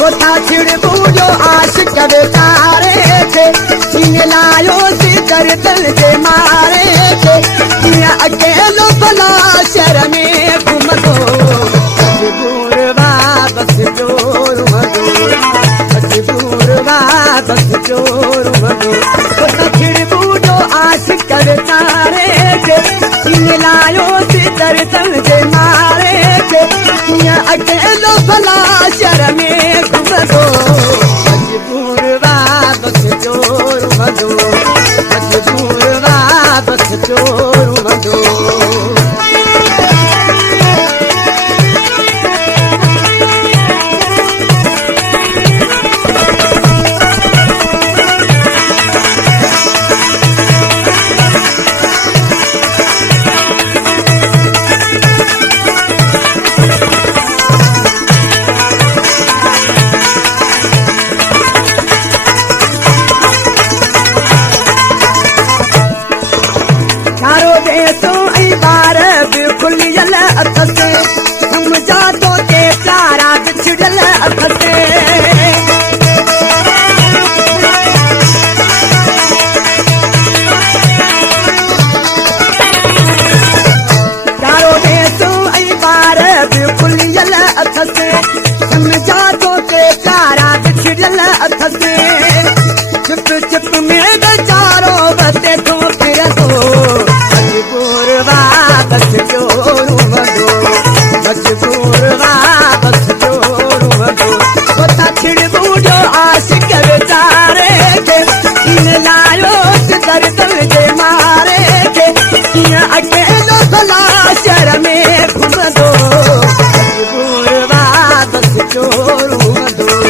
होता छिड़ बूढ़ो आशिक बेचारे थे सीने लायो सी दर्दल के मारे थे अकेलो भला शहर में घूम दो मजबूर वापस चोर मजूर मजबूर वापस चोर मजूर होता छिड़ बूढ़ो आशिक बेचारे थे सीने लायो सी दर्दल के मारे थे अकेलो भला शहर में घूम दो मजबूर वापस चोर मजूर मजबूर वापस चोर मजूर समझा तो के प्यारा बिछड़ल अखते चारों देशों आई बार बिल्कुल जल अखते समझा तो के प्यारा बिछड़ल अखते चुप चुप में चारों बते तो फिर दो मजबूर वापस चोर मजबूर वापस चोर मजूर होता छिड़ बूढ़ो आशिक बेचारे के इन लायो दर्दल के मारे के अकेलो भला शहर में घूम दो मजबूर वापस चोर मजूर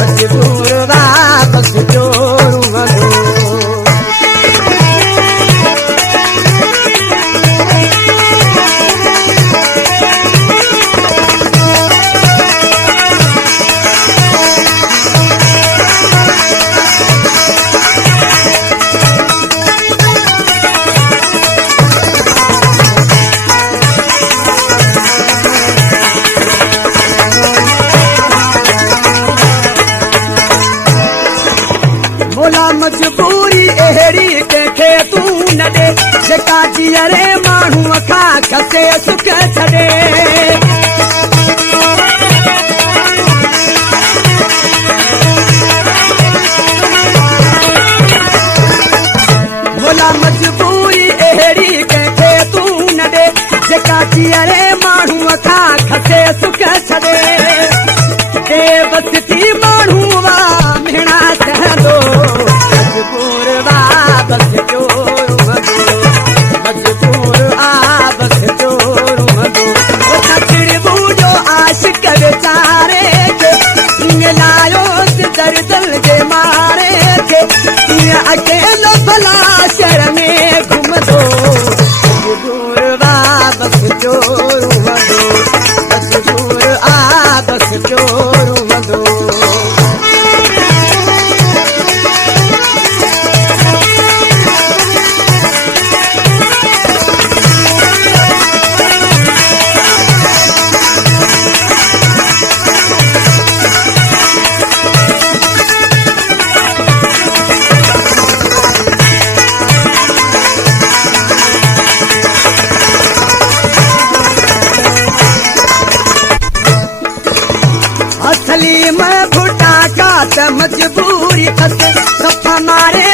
मजबूर वापस चोर मजूर मजबूरी अहिड़ी कंहिंखे तूं न ॾे जेका जीअरे माण्हूअ खां खसे सुख छॾे भोला मजबूरी अहिड़ी कंहिंखे तूं न ॾे जेका जीअरे माण्हूअ खां खसे सुख छॾे बेवसी माण्हू वामिणा सहंदो मजबूर वापस चोर मजूर मजबूर वापस चोर मजूर होता छिड़ बूढ़ो आशिक बेचारे के लायो दर्दल के मारे के अकेलो भला शहर में घूम दो मजबूर वापस चोर मजूर मजबूर वापस चोर मजूर असली में भुटा का मजबूरी खसे सफा मारे